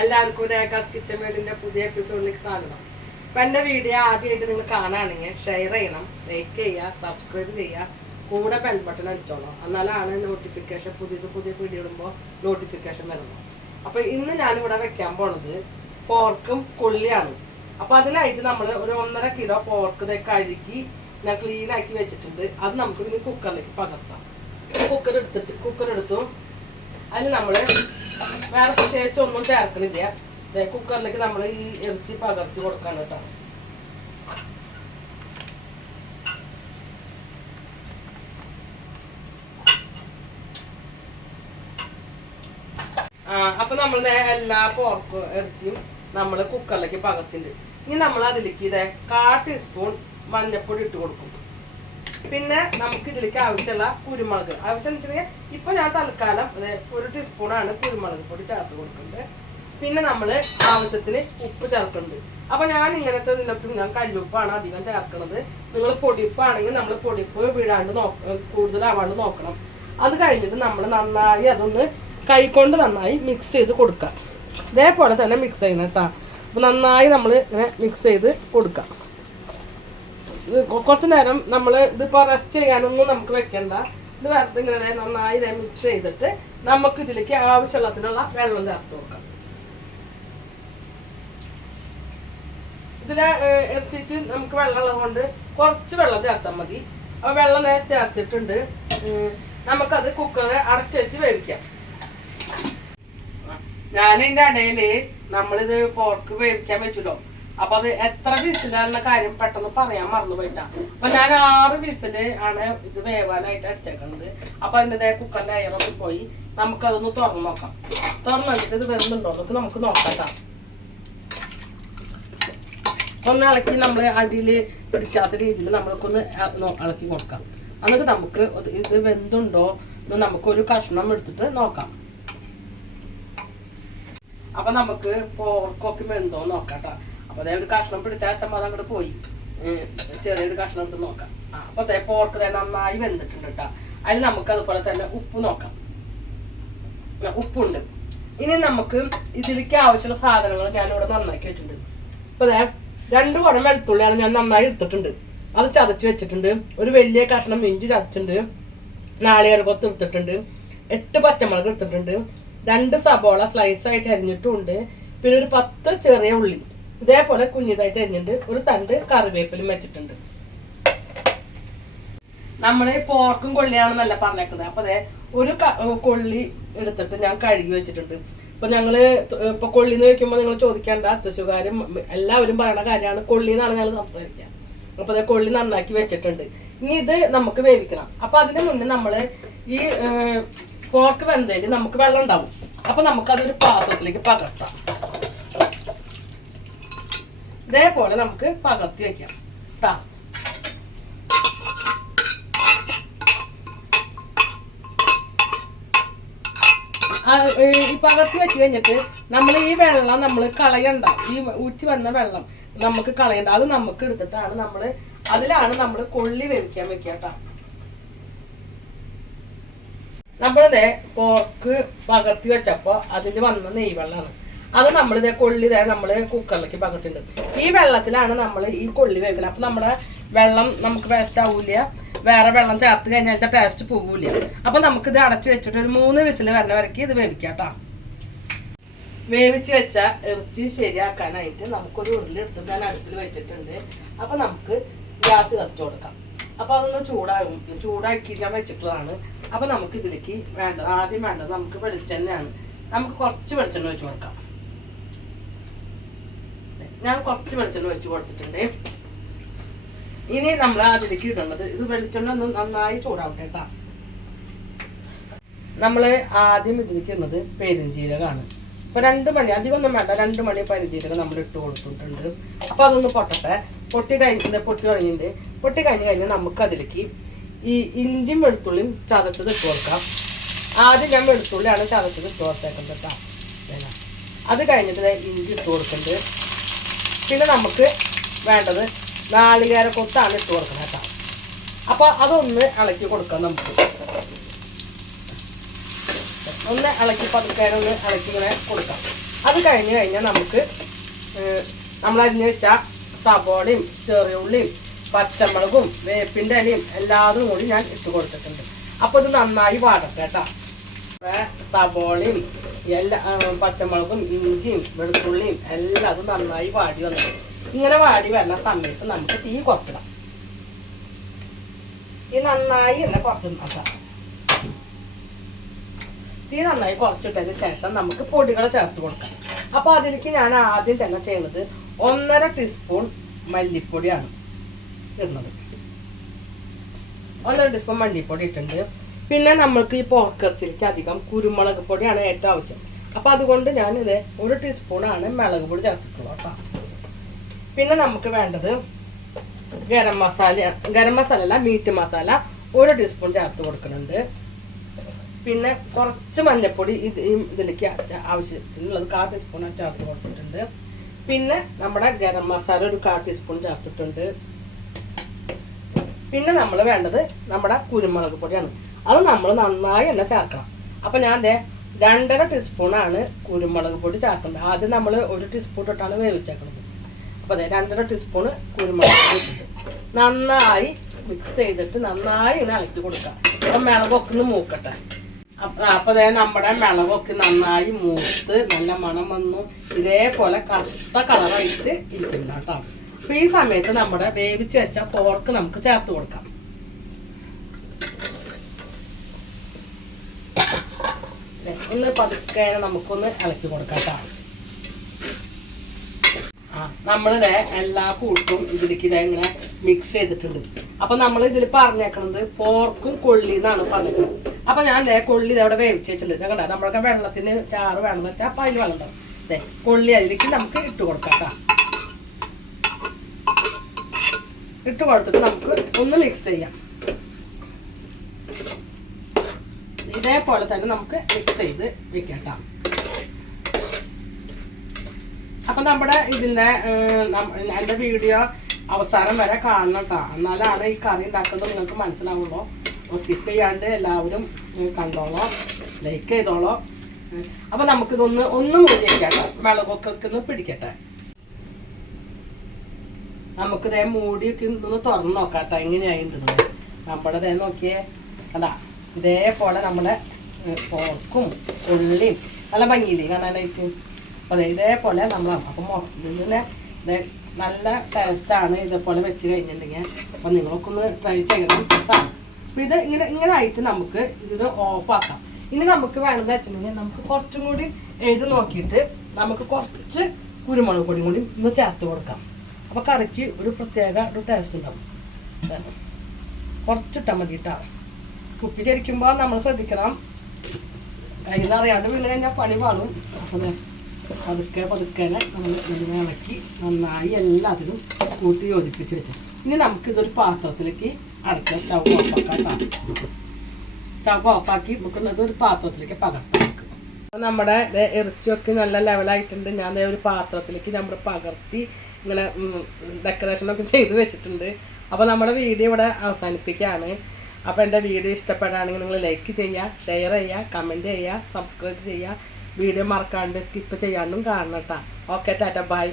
എല്ലാവർക്കും രേഖാസ് കിച്ചൺ വേൾഡിന്റെ പുതിയ എപ്പിസോഡിലേക്ക് സ്വാഗതം. അപ്പം എൻ്റെ വീഡിയോ ആദ്യമായിട്ട് നിങ്ങൾ കാണുകയാണെങ്കിൽ ഷെയർ ചെയ്യണം, ലൈക്ക് ചെയ്യുക, സബ്സ്ക്രൈബ് ചെയ്യുക, കൂടെ ബെൽ ബട്ടൺ അടിച്ചോളാം. എന്നാലാണ് നോട്ടിഫിക്കേഷൻ പുതിയ വീഡിയോ ഇടുമ്പോൾ നോട്ടിഫിക്കേഷൻ വരുന്നത്. അപ്പോൾ ഇന്ന് ഞാനിവിടെ വെക്കാൻ പോണത് പോർക്കും കൊള്ളിയാണ്. അപ്പോൾ അതിനായിട്ട് നമ്മൾ ഒരു 1.5 കിലോ പോർക്ക് കഴുകി ഞാൻ ക്ലീൻ ആക്കി വെച്ചിട്ടുണ്ട്. അത് നമുക്ക് ഇനി കുക്കറിലേക്ക് പകർത്താം. കുക്കർ എടുത്തു. അതിന് നമ്മൾ വേറെ പ്രത്യേകിച്ച് ഒന്നും ചേർക്കണില്ല. കുക്കറിലേക്ക് നമ്മൾ ഈ ഇറച്ചി പകർത്തി കൊടുക്കാൻ കേട്ടോ. അപ്പൊ നമ്മൾ എല്ലാ പോർക്ക് ഇറച്ചിയും നമ്മൾ കുക്കറിലേക്ക് പകർത്തിട്ടുണ്ട്. ഇനി നമ്മൾ അതിലേക്ക് 1/4 ടീസ്പൂൺ മഞ്ഞൾപ്പൊടി ഇട്ട് കൊടുക്കും. പിന്നെ നമുക്ക് ഇതിലേക്ക് ആവശ്യമുള്ള കുരുമുളക് ആവശ്യം വെച്ചിട്ടുണ്ടെങ്കിൽ ഇപ്പൊ ഞാൻ തൽക്കാലം 1 ടീസ്പൂണാണ് കുരുമുളക് പൊടി ചേർത്ത് കൊടുക്കുന്നത്. പിന്നെ നമ്മൾ ആവശ്യത്തിന് ഉപ്പ് ചേർക്കുന്നുണ്ട്. അപ്പൊ ഞാൻ ഇങ്ങനത്തെ ഇതിനൊക്കെ ഞാൻ കല്ലുപ്പാണ് അധികം ചേർക്കുന്നത്. നിങ്ങൾ പൊടിപ്പാണെങ്കിൽ നമ്മൾ പൊടിപ്പ് വീഴാണ്ട് കൂടുതലാവാണ്ട് നോക്കണം. അത് കഴിഞ്ഞിട്ട് നമ്മൾ നന്നായി അതൊന്ന് കൈകൊണ്ട് നന്നായി മിക്സ് ചെയ്ത് കൊടുക്കാം. ഇതേപോലെ തന്നെ മിക്സ് ചെയ്യുന്നത് കേട്ടോ. അപ്പൊ നന്നായി നമ്മൾ ഇങ്ങനെ മിക്സ് ചെയ്ത് കൊടുക്കാം. കുറച്ച് നേരം നമ്മൾ ഇതിപ്പോൾ റെസ്റ്റ് ചെയ്യാനൊന്നും നമുക്ക് വെക്കണ്ട. ഇത് വെറുതെ ഇങ്ങനെ നന്നായി മിക്സ് ചെയ്തിട്ട് നമുക്ക് ഇതിലേക്ക് ആവശ്യമുള്ളതിനുള്ള വെള്ളം ചേർത്ത് കൊടുക്കാം. ഇതിനെ ഇറച്ചിട്ട് നമുക്ക് വെള്ളം ഉള്ളത് കൊണ്ട് കുറച്ച് വെള്ളം ചേർത്താൽ മതി. അപ്പോൾ വെള്ളം ചേർത്തിട്ടുണ്ട്. നമുക്കത് കുക്കറ് അടച്ചു വെച്ച് വേവിക്കാം. ഞാനിതിൻ്റെ ഇടയിൽ നമ്മളിത് പോർക്ക് വേവിക്കാൻ വെച്ചല്ലോ. അപ്പൊ അത് എത്ര വിസിലാണെന്ന കാര്യം പെട്ടെന്ന് പറയാൻ മറന്നുപോയിട്ടാ. അപ്പൊ ഞാൻ 6 വിസില് ആണ് ഇത് വേവാനായിട്ട് അടിച്ചേക്കുന്നത്. അപ്പൊ അതിൻ്റെ കുക്കറിന്റെ അയറൊക്കെ പോയി. നമുക്കതൊന്ന് തുറന്ന് നോക്കാം. തുറന്നു നോക്കിയിട്ട് ഇത് വെന്തുണ്ടോ എന്നൊക്കെ നമുക്ക് നോക്കാം. ഒന്ന് ഇളക്കി നമ്മൾ അടിയിൽ പിടിക്കാത്ത രീതിയിൽ നമ്മൾക്കൊന്ന് ഇളക്കി കൊടുക്കാം. എന്നിട്ട് നമുക്ക് ഇത് വെന്തുണ്ടോ എന്ന് നമുക്കൊരു കഷ്ണം എടുത്തിട്ട് നോക്കാം. അപ്പൊ നമുക്ക് പോർക്കൊക്കെ വെന്തോ നോക്കാം. അപ്പൊ അതേ ഒരു കഷ്ണം പിടിച്ചാൽ സമ്മതം അങ്ങോട്ട് പോയി. ചെറിയൊരു കഷ്ണം എടുത്ത് നോക്കാം. അപ്പൊ പോർക്ക് നന്നായി വെന്തിട്ടുണ്ട് കേട്ടോ. അതിൽ നമുക്ക് അതുപോലെ തന്നെ ഉപ്പ് നോക്കാം. ഉപ്പുണ്ട്. ഇനി നമുക്ക് ഇതിലേക്ക് ആവശ്യമുള്ള സാധനങ്ങൾ ഞാനിവിടെ നന്നാക്കി വെച്ചിട്ടുണ്ട്. ഇപ്പൊ 2 കുടം വെളുത്തുള്ളിയാണ് ഞാൻ നന്നായി എടുത്തിട്ടുണ്ട്. അത് ചതച്ച് വെച്ചിട്ടുണ്ട്. ഒരു വലിയ കഷ്ണം ഇഞ്ചി ചതച്ചിട്ടുണ്ട്. നാളികേരക്കൊത്ത് എടുത്തിട്ടുണ്ട്. 8 പച്ചമുളക് എടുത്തിട്ടുണ്ട്. 2 സബോള സ്ലൈസ് ആയിട്ട് അരിഞ്ഞിട്ടുണ്ട്. പിന്നെ ഒരു 10 ചെറിയ ഉള്ളി ഇതേപോലെ കുഞ്ഞിതായിട്ട് അരിഞ്ഞിട്ടുണ്ട്. ഒരു തണ്ട് കറിവേപ്പിലും വെച്ചിട്ടുണ്ട്. നമ്മൾ പോർക്കും കൊള്ളിയാണെന്നല്ല പറഞ്ഞേക്കുന്നത്. അപ്പൊ ഒരു കൊള്ളി എടുത്തിട്ട് ഞാൻ കഴുകി വെച്ചിട്ടുണ്ട്. ഇപ്പൊ ഞങ്ങള് ഇപ്പൊ കൊള്ളിന്ന് വെക്കുമ്പോൾ നിങ്ങൾ ചോദിക്കേണ്ട, തൃശ്ശൂകാരും എല്ലാവരും പറയുന്ന കാര്യമാണ് കൊള്ളി എന്നാണ് ഞങ്ങൾ സംസാരിക്കുക. അപ്പൊ കൊള്ളി നന്നാക്കി വെച്ചിട്ടുണ്ട്. ഇനി ഇത് നമുക്ക് വേവിക്കണം. അപ്പൊ അതിന് മുന്നേ നമ്മള് ഈ പോർക്ക് വെന്തതിൽ നമുക്ക് വെള്ളം ഉണ്ടാവും. അപ്പൊ നമുക്കതൊരു പാത്രത്തിലേക്ക് പകർത്താം. ഇതേപോലെ നമുക്ക് പകർത്തി വെക്കാം കേട്ടാ. ഈ പകർത്തി വെച്ച് കഴിഞ്ഞിട്ട് നമ്മൾ ഈ വെള്ളം നമ്മൾ കളയണ്ട. ഈ ഊറ്റി വന്ന വെള്ളം നമുക്ക് കളയണ്ട. അത് നമുക്ക് എടുത്തിട്ടാണ് അതിലാണ് നമ്മൾ കൊള്ളി വേവിക്കാൻ വെക്കാട്ടാ. നമ്മളിതേ പോർക്ക് പകർത്തി വെച്ചപ്പോ അതിൽ വന്ന നെയ്വെള്ളമാണ്. അത് നമ്മളിതേ കൊള്ളി നമ്മൾ കുക്കറിലേക്ക് പകർത്തിട്ടുണ്ട്. ഈ വെള്ളത്തിലാണ് നമ്മൾ ഈ കൊള്ളി വേവിക്കുന്നത്. അപ്പൊ നമ്മുടെ വെള്ളം നമുക്ക് വേസ്റ്റ് ആവൂല. വേറെ വെള്ളം ചേർത്ത് കഴിഞ്ഞാൽ ടേസ്റ്റ് പോവില്ല. അപ്പൊ നമുക്കിത് അടച്ചു വെച്ചിട്ട് ഒരു 3 വിസിൽ വരുന്ന വരയ്ക്ക് ഇത് വേവിക്കാട്ടോ. വേവിച്ച് വെച്ച ഇറച്ചി ശരിയാക്കാനായിട്ട് നമുക്കൊരു ഉരുളി എടുത്തിട്ട് ഞാൻ അടുപ്പിൽ വെച്ചിട്ടുണ്ട്. അപ്പൊ നമുക്ക് ഗ്യാസ് കത്തിച്ചു കൊടുക്കാം. അപ്പൊ അതൊന്ന് ചൂടാക്കി ഞാൻ വെച്ചിട്ടുള്ളതാണ്. അപ്പൊ നമുക്ക് ഇതിലേക്ക് ആദ്യം വേണ്ടത് നമുക്ക് വെളിച്ചെണ്ണയാണ്. നമുക്ക് കുറച്ച് വെളിച്ചെണ്ണ വെച്ച് കൊടുക്കാം. ഞാൻ കുറച്ച് വെളിച്ചെണ്ണ വെച്ച് കൊടുത്തിട്ടുണ്ട്. ഇനി നമ്മൾ അതിലേക്ക് ഇടുന്നത് ഇത് വെളിച്ചെണ്ണ ഒന്ന് നന്നായി ചൂടാവട്ടെ കേട്ടാ. നമ്മൾ ആദ്യം ഇതിലേക്ക് ഇടുന്നത് പെരുംജീരകമാണ്. ഇപ്പൊ 2 മണി, അധികം ഒന്നും വേണ്ട, 2 മണി പെരുംജീരകം നമ്മൾ ഇട്ട് കൊടുത്തിട്ടുണ്ട്. അപ്പൊ അതൊന്ന് പൊട്ടി തുടങ്ങിയിട്ടുണ്ട്. പൊട്ടി കഴിഞ്ഞ് നമുക്ക് അതിലേക്ക് ഈ ഇഞ്ചിയും വെളുത്തുള്ളിയും ചതച്ചത് ഇട്ട് കൊടുക്കാം. ആദ്യം ഞാൻ വെളുത്തുള്ളിയാണ് ചതച്ചത് ഇട്ട് കൊടുത്തേക്കുന്നത് കേട്ടോ. അത് കഴിഞ്ഞിട്ട് ഇഞ്ചി ഇട്ട് കൊടുക്കുന്നുണ്ട്. പിന്നെ നമുക്ക് വേണ്ടത് നാളികേരക്കൊത്താണ് ഇട്ട് കൊടുക്കുന്നത് കേട്ടോ. അപ്പൊ അതൊന്ന് ഇളക്കി കൊടുക്കാം. നമുക്ക് ഒന്ന് ഇളക്കി പതുക്കാനൊന്ന് ഇളക്കി ഇങ്ങനെ കൊടുക്കാം. അത് കഴിഞ്ഞ് കഴിഞ്ഞാൽ നമുക്ക് നമ്മൾ അരിഞ്ഞ് വെച്ച സബോളയും ചെറിയുള്ളിയും പച്ചമുളകും വേപ്പിൻ്റെ ഇലയും എല്ലാതും കൂടി ഞാൻ ഇട്ട് കൊടുത്തിട്ടുണ്ട്. അപ്പോൾ ഇത് നന്നായി വാടട്ടെ കേട്ടോ. സബോളയും എല്ലാ പച്ചമുളകും ഇഞ്ചിയും വെളുത്തുള്ളിയും എല്ലാം അത് നന്നായി വാടി വന്നിട്ടുണ്ട്. ഇങ്ങനെ വാടി വരുന്ന സമയത്ത് നമുക്ക് തീ കുറച്ചിടാം. ഈ നന്നായി എന്നെ കുറച്ച് നോക്കാം. തീ നന്നായി കുറച്ചിട്ടതിന് ശേഷം നമുക്ക് പൊടികൾ ചേർത്ത് കൊടുക്കാം. അപ്പോൾ അതിലേക്ക് ഞാൻ ആദ്യം തന്നെ ചെയ്യുന്നത് 1.5 ടീസ്പൂൺ മല്ലിപ്പൊടിയാണ് ഇടുന്നത്. 1.5 ടീസ്പൂൺ മല്ലിപ്പൊടി ഇട്ടുണ്ട്. പിന്നെ നമ്മൾക്ക് ഈ പോർക്കിറച്ചിലേക്ക് അധികം കുരുമുളക് പൊടിയാണ് ഏറ്റവും ആവശ്യം. അപ്പോൾ അതുകൊണ്ട് ഞാനിത് 1 ടീസ്പൂണാണ് മുളക് പൊടി ചേർത്തിട്ടുള്ളത് കേട്ടോ. പിന്നെ നമുക്ക് വേണ്ടത് ഗരം മസാല അല്ല മീറ്റ് മസാല 1 ടീസ്പൂൺ ചേർത്ത് കൊടുക്കുന്നുണ്ട്. പിന്നെ കുറച്ച് മഞ്ഞൾപ്പൊടി ഇതിലേക്ക് ആവശ്യത്തിനുള്ളത് 1/4 ടീസ്പൂൺ ചേർത്ത് കൊടുത്തിട്ടുണ്ട്. പിന്നെ നമ്മുടെ ഗരം മസാല ഒരു 1/4 ടീസ്പൂൺ ചേർത്തിട്ടുണ്ട്. പിന്നെ നമ്മൾ വേണ്ടത് നമ്മുടെ കുരുമുളക് പൊടിയാണ്. അത് നമ്മൾ നന്നായി തന്നെ ചേർക്കണം. അപ്പോൾ ഞാൻ 2.5 ടീസ്പൂണാണ് കുരുമുളക് പൊടി ചേർക്കുന്നത്. ആദ്യം നമ്മൾ 1 ടീസ്പൂൺ ഇട്ടാണ് വേവിച്ചേക്കുന്നത്. അപ്പോൾ 2.5 ടീസ്പൂൺ കുരുമുളക് പൊടി ഇട്ടിട്ട് നന്നായി മിക്സ് ചെയ്തിട്ട് നന്നായി ഇങ്ങനെ ഇളക്കി കൊടുക്കാം. അപ്പം മിളകൊക്കെ ഒന്ന് മൂക്കട്ടെ. അപ്പോൾ നമ്മുടെ മിളകൊക്കെ നന്നായി മൂത്ത് നല്ല മണം വന്നു ഇതേപോലെ കറുത്ത കളറായിട്ട് ഇരിക്കുന്നു കേട്ടോ. അപ്പോൾ ഈ സമയത്ത് നമ്മുടെ വേവിച്ച് വെച്ച പോർക്ക് നമുക്ക് ചേർത്ത് കൊടുക്കാം. ഒന്ന് പതുക്കെ നമുക്കൊന്ന് ഇളക്കി കൊടുക്കാം കേട്ടോ. നമ്മളിത് എല്ലാ കൂട്ടും ഇതിലേക്ക് ഇങ്ങനെ മിക്സ് ചെയ്തിട്ടുണ്ട്. അപ്പം നമ്മൾ ഇതിൽ പറഞ്ഞേക്കുന്നത് പോർക്കും കൊള്ളി എന്നാണ് പറഞ്ഞേക്കുന്നത്. അപ്പം ഞാൻ കൊള്ളി ഇതവിടെ വേവിച്ച് വെച്ചിട്ടുണ്ട്. കണ്ട നമ്മളൊക്കെ വെള്ളത്തിന് ചാറ് വേണമെന്ന് വെച്ചാൽ അപ്പം അതിൽ വെള്ളം ഉണ്ടാവും. കൊള്ളി അതിലേക്ക് നമുക്ക് ഇട്ട് കൊടുക്കാം കേട്ടോ. ഇട്ട് കൊടുത്തിട്ട് നമുക്ക് ഒന്ന് മിക്സ് ചെയ്യാം. ഇതേപോലെ തന്നെ നമുക്ക് മിക്സ് ചെയ്ത് വെക്കാം കേട്ടോ. അപ്പം നമ്മുടെ ഇതിൻ്റെ എൻ്റെ വീഡിയോ അവസാനം വരെ കാണണം കേട്ടോ. എന്നാലാണ് ഈ കറി ഉണ്ടാക്കുന്നത് നിങ്ങൾക്ക് മനസ്സിലാവുള്ളൂ. അപ്പോൾ സ്കിപ്പ് ചെയ്യാണ്ട് എല്ലാവരും കണ്ടോളോ, ലൈക്ക് ചെയ്തോളോ. അപ്പം നമുക്കിതൊന്ന് മൂടി വയ്ക്കാം കേട്ടോ. മുളകൊക്കെ ഒന്ന് പിടിക്കട്ടെ. നമുക്കിതേ മൂടിയൊക്കെ ഒന്ന് തുറന്ന് നോക്കാം കേട്ടോ എങ്ങനെയായിട്ടുണ്ടെന്ന്. നമ്മുടെ നോക്കിയേ അല്ല ഇതേപോലെ നമ്മളെ പോർക്കും ഉള്ളിയും നല്ല ഭംഗിയില്ലേ കാണാനായിട്ട്. അപ്പോൾ ഇതേപോലെ നമ്മൾ അപ്പം ഇതിനെ നല്ല ടേസ്റ്റാണ് ഇതേപോലെ വെച്ച് കഴിഞ്ഞിട്ടുണ്ടെങ്കിൽ. അപ്പോൾ നിങ്ങളൊക്കെ ഒന്ന് ട്രൈ ചെയ്യണം കേട്ടോ. അപ്പോൾ ഇത് ഇങ്ങനെ ആയിട്ട് നമുക്ക് ഇത് ഓഫാക്കാം. ഇനി നമുക്ക് വേണമെന്ന് വെച്ചിട്ടുണ്ടെങ്കിൽ നമുക്ക് കുറച്ചും കൂടി എഴുതി നോക്കിയിട്ട് നമുക്ക് കുറച്ച് കുരുമുളക് പൊടിയും കൂടി ഒന്ന് ചേർത്ത് കൊടുക്കാം. അപ്പോൾ കറിക്ക് ഒരു പ്രത്യേക ഒരു ടേസ്റ്റ് ഉണ്ടാവും. കുറച്ചിട്ടാൽ മതി കേട്ടോ. കുപ്പി ചരിക്കുമ്പോൾ നമ്മൾ ശ്രദ്ധിക്കണം. കയ്യിൽ നിന്ന് അറിയാണ്ട് വീണ് കഴിഞ്ഞാൽ പണി പാടും. അപ്പോൾ പതുക്കെ നമ്മൾ ഇതിനെ ഇളക്കി നന്നായി എല്ലാത്തിനും കൂട്ടി യോജിപ്പിച്ച് വെച്ചു. ഇനി നമുക്കിതൊരു പാത്രത്തിലേക്ക് അടയ്ക്കാം. സ്റ്റവ് ഓഫാക്കി നമുക്കിത് ഒരു പാത്രത്തിലേക്ക് പകർത്താം. അപ്പോൾ നമ്മുടെ ഇറച്ചിയൊക്കെ നല്ല ലെവലായിട്ടുണ്ട്. ഞാൻ ഒരു പാത്രത്തിലേക്ക് നമ്മൾ പകർത്തി ഇങ്ങനെ ഡെക്കറേഷനൊക്കെ ചെയ്ത് വെച്ചിട്ടുണ്ട്. അപ്പോൾ നമ്മുടെ വീഡിയോ ഇവിടെ അവസാനിപ്പിക്കുകയാണ്. അപ്പോൾ എൻ്റെ വീഡിയോ ഇഷ്ടപ്പെടുകയാണെങ്കിൽ നിങ്ങൾ ലൈക്ക് ചെയ്യുക, ഷെയർ ചെയ്യുക, കമൻറ്റ് ചെയ്യുക, സബ്സ്ക്രൈബ് ചെയ്യുക. വീഡിയോ മറക്കാണ്ട് സ്കിപ്പ് ചെയ്യാണ്ടും കാണണം കേട്ടോ. Okay, ta-ta, by.